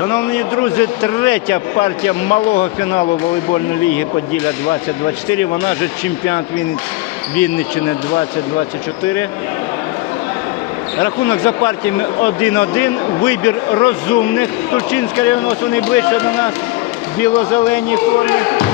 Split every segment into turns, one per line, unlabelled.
Шановні друзі, третя партія малого фіналу волейбольної ліги Поділля 2024. Вона же чемпіонат Вінниччини 2024. Рахунок за партіями 1-1. Вибір розумних. Турчинська районос, вони ближче до нас. Біло-зеленій формі.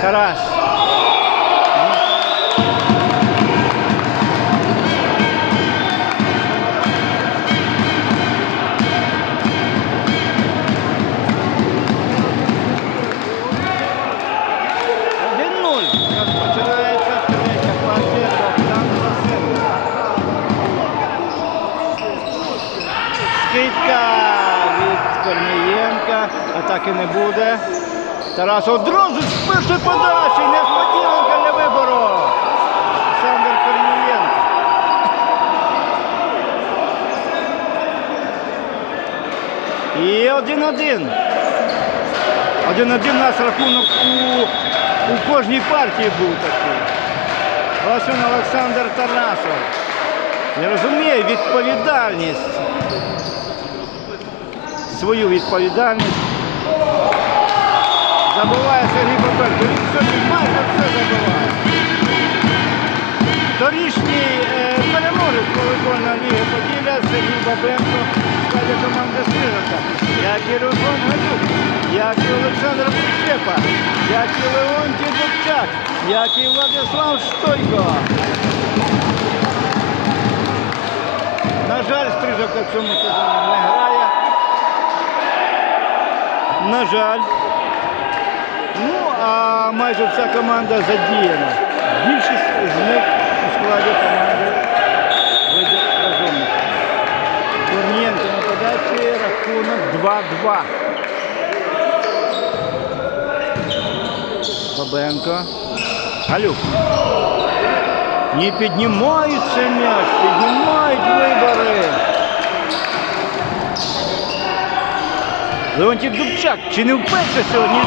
Партія Скидка від Корнієнка. Атаки не буде. Тарас одразу першої подачі. Несподіванка для вибору. Олександр Корнієнко. І один-один. Один-один у нас рахунок у, у кожній партії був такий. Ось Олександр Тарасов. Не розуміє відповідальність. Свою відповідальність. Забуває Сергій Бабенко. Він сьогодні майже все забуває. Торішній е, переможець волейбольної ліги Поділля Сергій Бабенко складі команди Свіжака. Як і Руслан Гадюк, як і Олександр Прищепа, як і Леонтій Дубчак, як і Владислав Штойко. На жаль, Стрижавка в цьому сезоні не грає. На жаль. Ну, а майже вся команда задіяна. Більшість з них у складі команди видів розумних. Корнієнко на подачі, рахунок 2-2. Бабенко. Галюк. Не піднімаються м'яч, піднімають вибори. Леонтій Дубчак, чи не вперше сьогодні?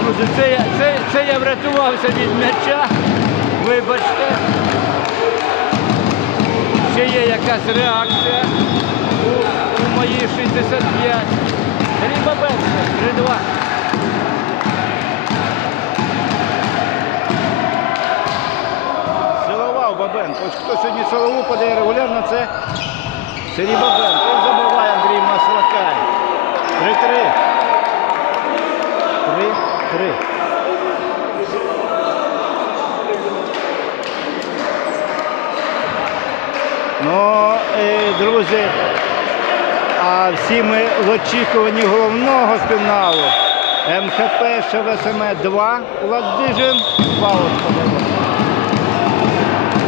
Друзі, це, я- це, це я врятувався від м'яча. Вибачте. Ще є якась реакція у, у моїй 65. Ріба Бенко, 3-2. Силував Бабенко. Хто сьогодні силову подає регулярно, це Сергій Бабенко. І забиває Андрій Маслакай. 3-3. 3-3. Ну, друзі, а всі ми в очікуванні головного фіналу. МХП ШВСМ 2 Ладижин. Паус.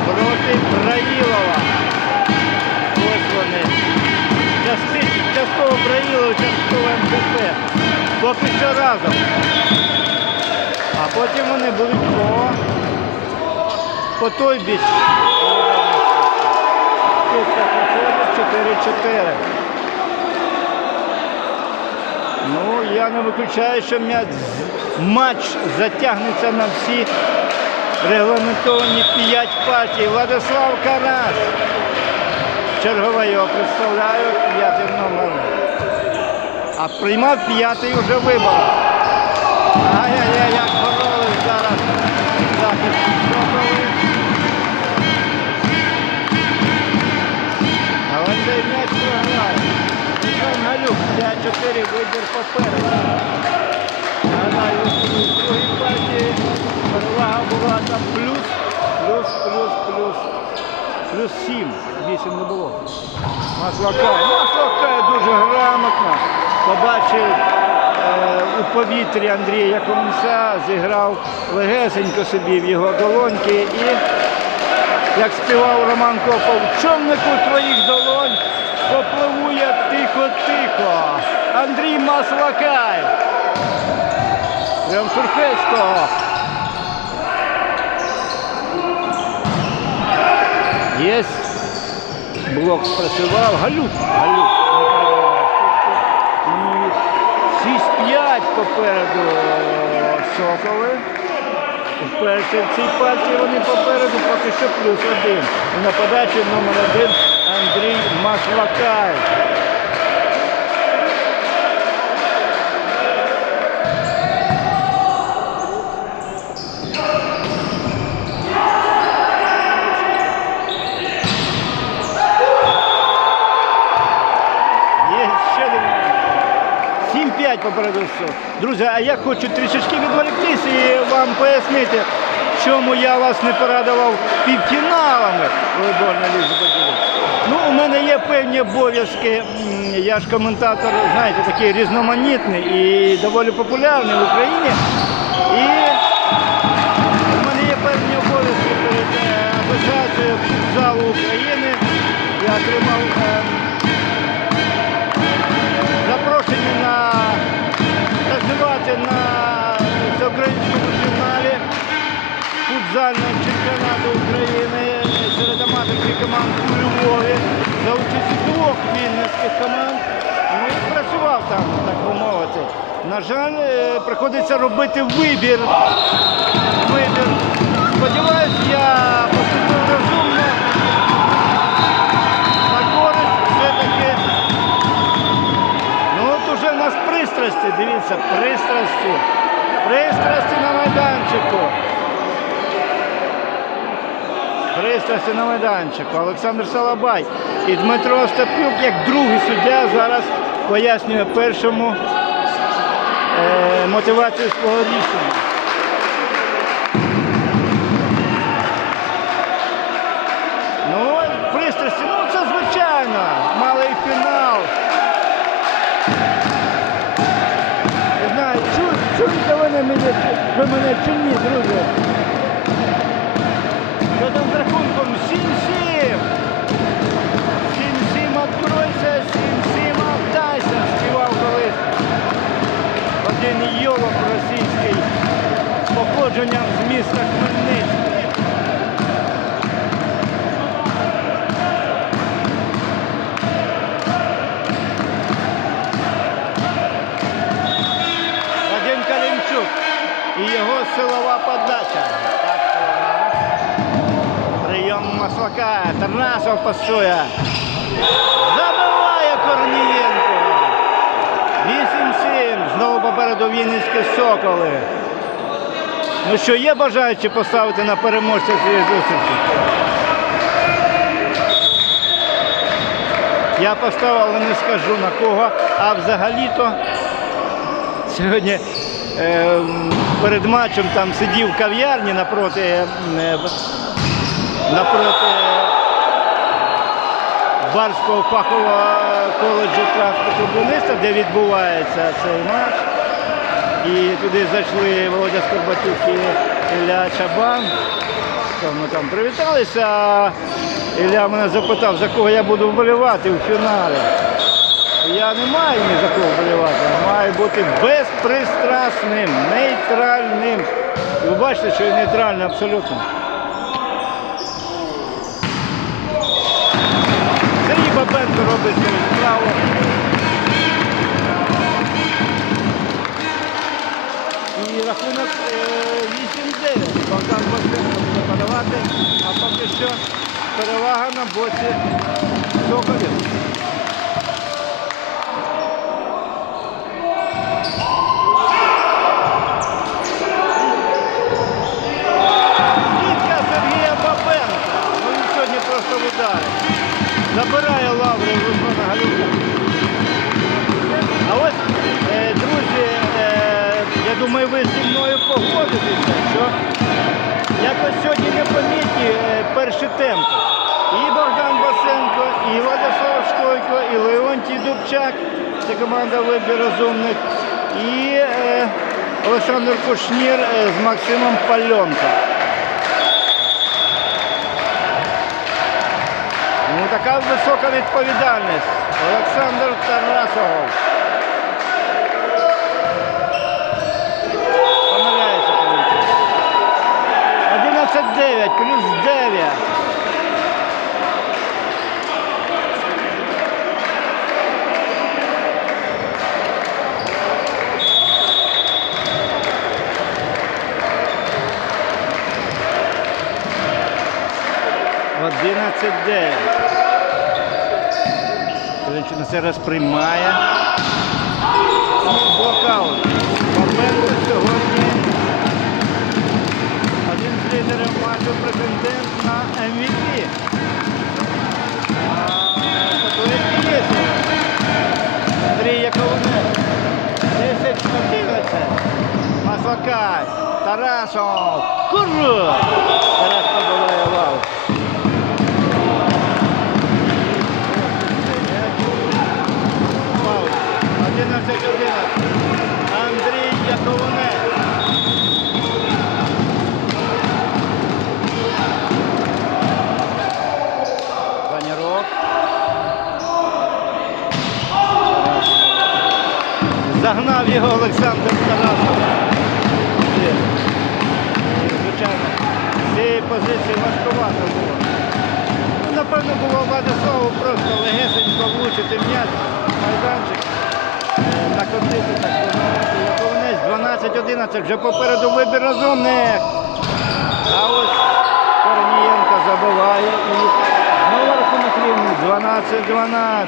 Проти Браїлова. Що разом. А потім вони будуть по, по той біч. 4-4. Ну, я не виключаю, що матч затягнеться на всі регламентовані 5 партій. Владислав Карас. Чергове його представляю, п'ятий номер. А приймав п'ятий вже вибор. Ай-яй-яй, як боролись зараз Соколи. Але цей м'яч програє. Михайло Галюк, 5-4, вибір попереду. Нагадаю, у другій партії перевага була там плюс, плюс, плюс, плюс. Плюс 7, 8 не було. Маслакай. Маслакай дуже грамотно. Побачив е, у повітрі Андрія Якомця, зіграв легесенько собі в його долоньки і як співав Роман Копов, човнику твоїх долонь попливує тихо-тихо. Андрій Маслакай. Прям Шурфецького. Є. Блок спрацював. Галюк. Галюк. Попереду е, Соколи. В цій партії вони попереду поки що плюс один. І на подачі номер один Андрій Маслакай. Є ще один. момент. 7-5 все. Друзі, а я хочу трішечки відволіктись і вам пояснити, чому я вас не порадував півфіналами волейбольної ліги поділу. Ну, у мене є певні обов'язки. Я ж коментатор, знаєте, такий різноманітний і доволі популярний в Україні. І двох вінницьких команд. Ну і працював там, так би мовити. На жаль, е, приходиться робити вибір. Вибір. Сподіваюсь, я поступив розумно. На користь все-таки Ну от уже в нас пристрасті, дивіться, пристрасті. Пристрасті на майданчику. Пристрасті на майданчику. Олександр Салабай і Дмитро Остапюк, як другий суддя, зараз пояснює першому е, мотивацію свого рішення. Ну, пристрасті, ну це звичайно. Малий фінал. Не знаю, чу, чуєте ви мене, ви мене чи ні, друзі? Що там рахунком? 7-7. 7-7 откройся, 7-7 отдайся, співав колись. Один йолок російський походженням з міста Маслака. Пасує. Забиває Корнієнко. 8-7. Знову попереду Вінницькі соколи. Ну що, є бажаючі поставити на переможця цієї зустрічі? Я поставив, але не скажу на кого. А взагалі-то Сьогодні е, перед матчем там сидів в кав'ярні напроти, е, напроти Барського фахового коледжу транспорту де відбувається цей матч. І туди зайшли Володя Скорбатюк і Ілля Чабан. Ми там привіталися. Ілля мене запитав, за кого я буду вболівати у фіналі. Я не маю ні за кого вболівати, я маю бути безпристрасним, нейтральним. Ви бачите, що я нейтральний абсолютно. Бабенко робить справу. І рахунок е, 8-9. Богдан Богданко буде подавати, а поки що перевага на боці Соколів. Погодитеся, що якось сьогодні непомітні е, перші темпи. І Богдан Басенко, і Владислав Штойко, і Леонтій Дубчак. Це команда вибір розумних. І е, Олександр Кушнір е, з Максимом Пальонко. Ну, така висока відповідальність. Олександр Тарасов. Плюс 9. Одинадцять дев'ять. Калинчук зараз приймає. Маслакай. Тарасов. Куру. Тарас лаву. 12-12.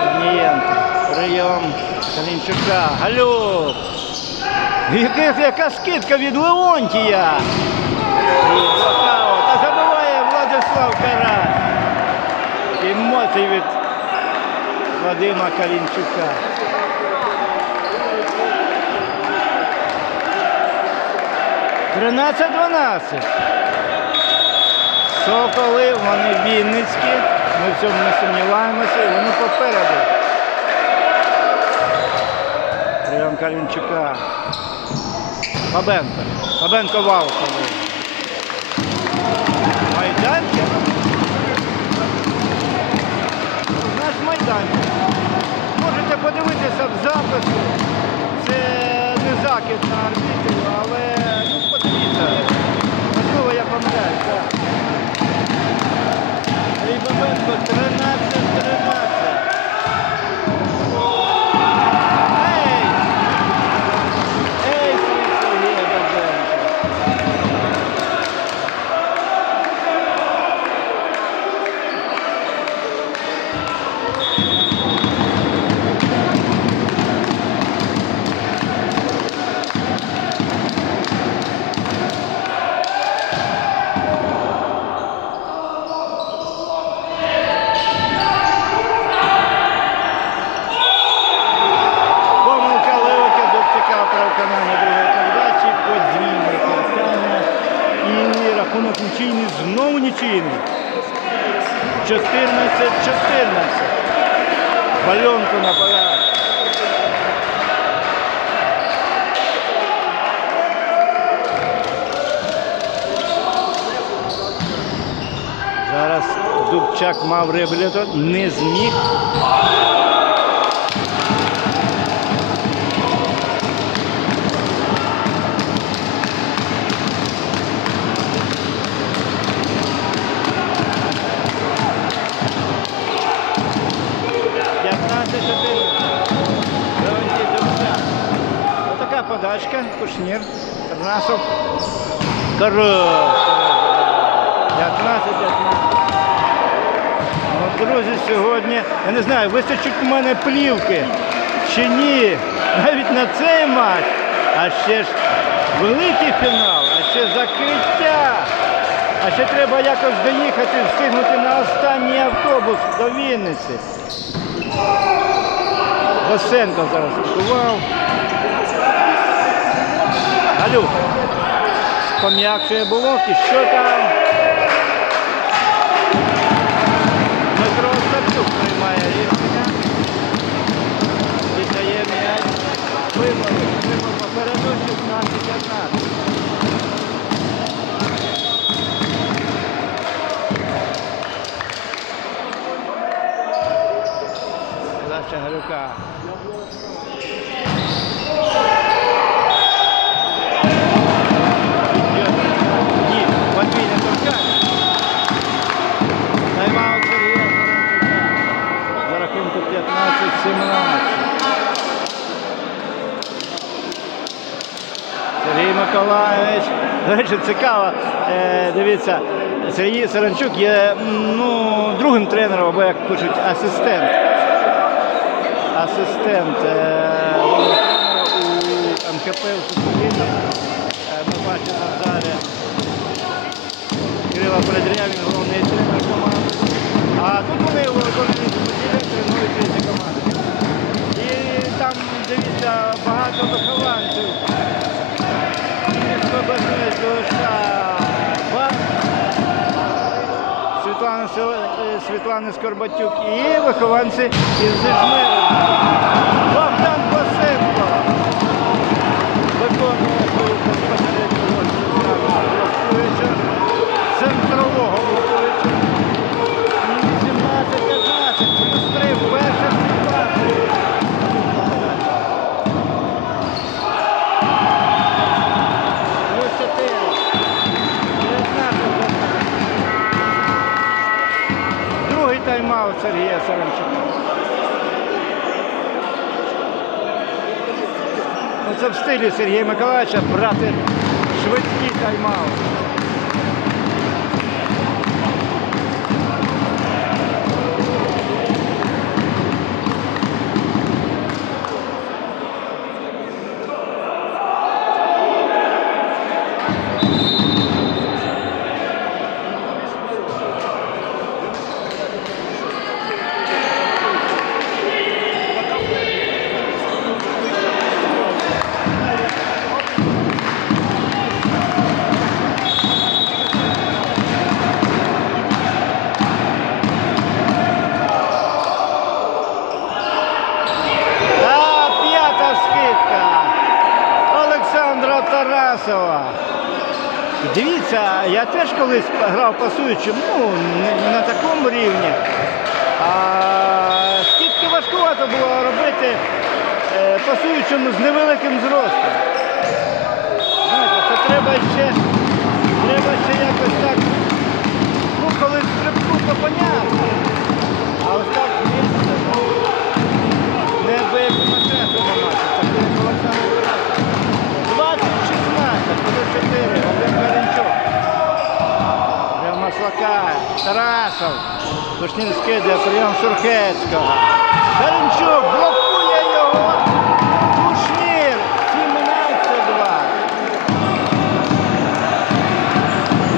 Корнієнко. Прийом Калінчука. Галюк. Яка, яка скидка від Леонтія. І блокаут. А забиває Владислав Карась. Емоцій від Вадима Калінчука. Тринадцять дванадцять. Соколи, вони Вінницькі. Ми в цьому не сумніваємося, вони попереду. Прийом Калінчука. Бабенко. Бабенко Валковий. питання. Можете подивитися в запису. Це не закид на арбітрів, але ну, подивіться. Можливо, я пам'ятаю. Рібабенко 13. Дубчак мав реабілітацію, не зміг. Подачка, Кушнір, Тарнасов. Хорош. 15 Ну, друзі, сьогодні, я не знаю, вистачить у мене плівки чи ні. Навіть на цей матч. А ще ж великий фінал, а ще закриття. А ще треба якось доїхати, встигнути на останній автобус до Вінниці. Васенко зараз готував. Галюк. Пом'якшує блок і що там? Чагарюка. Сергій Миколаївич. До речі, цікаво. Е, дивіться, Сергій Саранчук є ну, другим тренером, або як пишуть асистент. Асистент е, у МКП у Суховіні. Е, Ми бачимо в залі Кирила Передрявін, головний тренер команди. А тут вони виконують поділя, тренують різні команди. І там, дивіться, багато вихованців. Міської обласної ЗОШ ВАР, Е, Скорбатюк і вихованці із Зижмиру. Це в стилі Сергія Миколаївича брати швидкі тайм-аут. А, п'ята скидка Олександра Тарасова. Дивіться, я теж колись грав пасуючим, ну, на такому рівні. А скидки важкувато було робити е, пасуючим з невеликим зростом. Знаєте, це треба ще, треба ще якось так. Ну, коли стрибку, то понятно. А ось так Маслака, Тарасов. Кушнін скидає, прийом Шурхецького. Гаренчук блокує його. Кушнір, 17-2.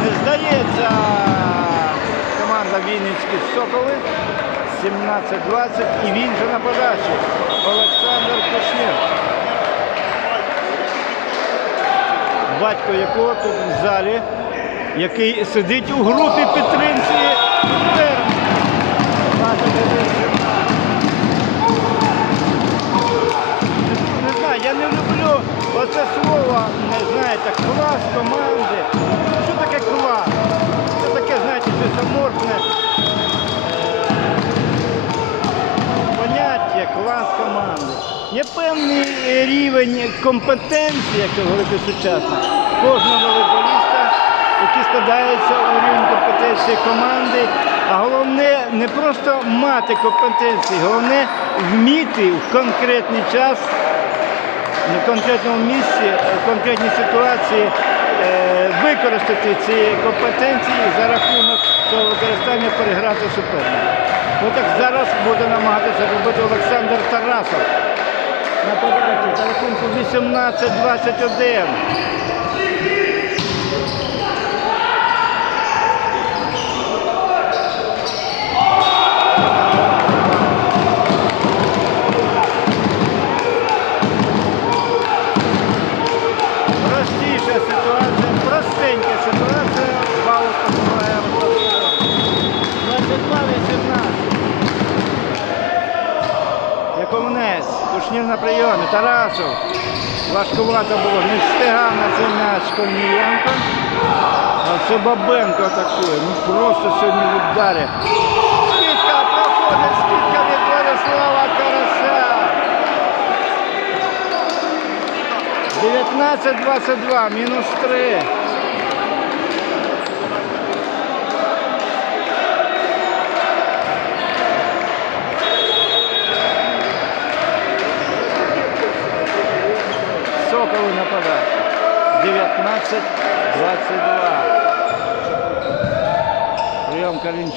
Не здається команда Вінницькі Соколи. 17-20 і він же на подачі. Олександр Кушнір. Батько якого тут в залі, який сидить у групі підтримки Упер. Не знаю, я не люблю оце слово, не знаєте, клас команди. Що таке клас? Це таке, знаєте, щось аморфне е, поняття, клас команди. Є певний рівень компетенції, як говорити сучасно, кожного волейболіста, який складається у рівень компетенції команди. А головне не просто мати компетенції, головне вміти в конкретний час на конкретному місці, в конкретній ситуації е, використати ці компетенції за рахунок цього використання переграти суперника. Ось так зараз буде намагатися робити Олександр Тарасов. На подачі за рахунку 18-21. Тарасов. Важкувато було, не встигав на цей м'яч Корнієнко. А це Бабенко атакує. Ну просто сьогодні вдарив. Скидка проходить, скидка від Владислава Карася. 19-22, мінус 3. Соколи нападає.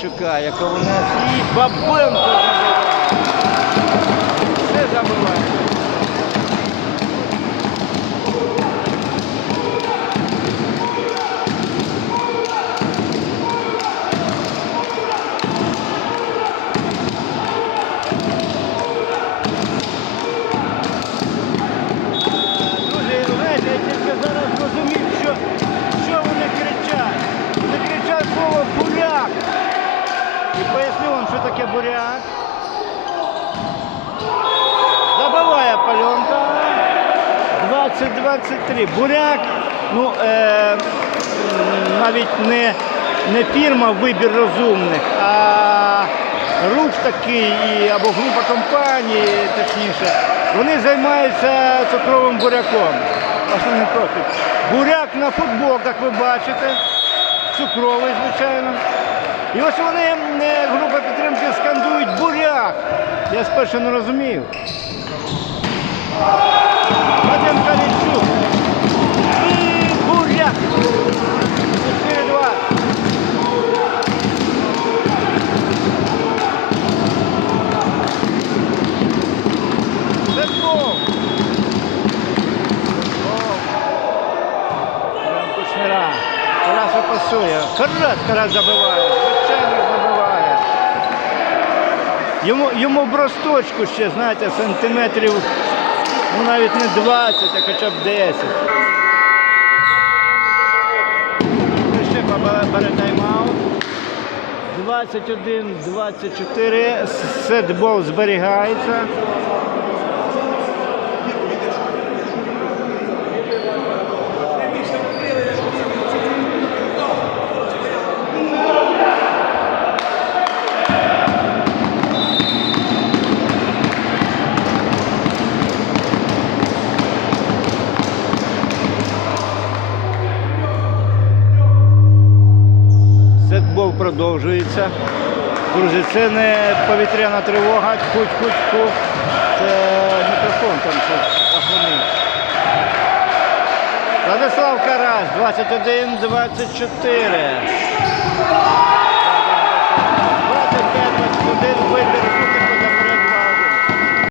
Калінчука, якого нас і Бабенко забиває. Все забиває. Друзі, знаєте, я тільки зараз зрозумів, що, що вони кричать. Вони кричать слово буряк. І поясню вам, що таке буряк. Забиває пальонка. 20-23. Буряк, ну, е, навіть не, не фірма вибір розумних, а рух такий або група компаній, точніше, вони займаються цукровим буряком. Основний профіль. Буряк на футболках ви бачите, цукровий, звичайно. І ось вони, е, група підтримки, скандують буряк. Я спершу не розумів. Вадим Калінчук. І буряк. 4-2. Це гол. Гол. Прям Кушнира. Тараса пасує. Карат Тарас забиває. Звичайно забиває. Бросточку ще, знаєте, сантиметрів, ну навіть не 20, а хоча б 10. Ще бере тайм-аут. 21-24. Сетбол зберігається. Сетбол продовжується. Друзі, це не повітряна тривога, хуть-хуть-хуть. Це мікрофон там щось. Владислав Карась, 21-24.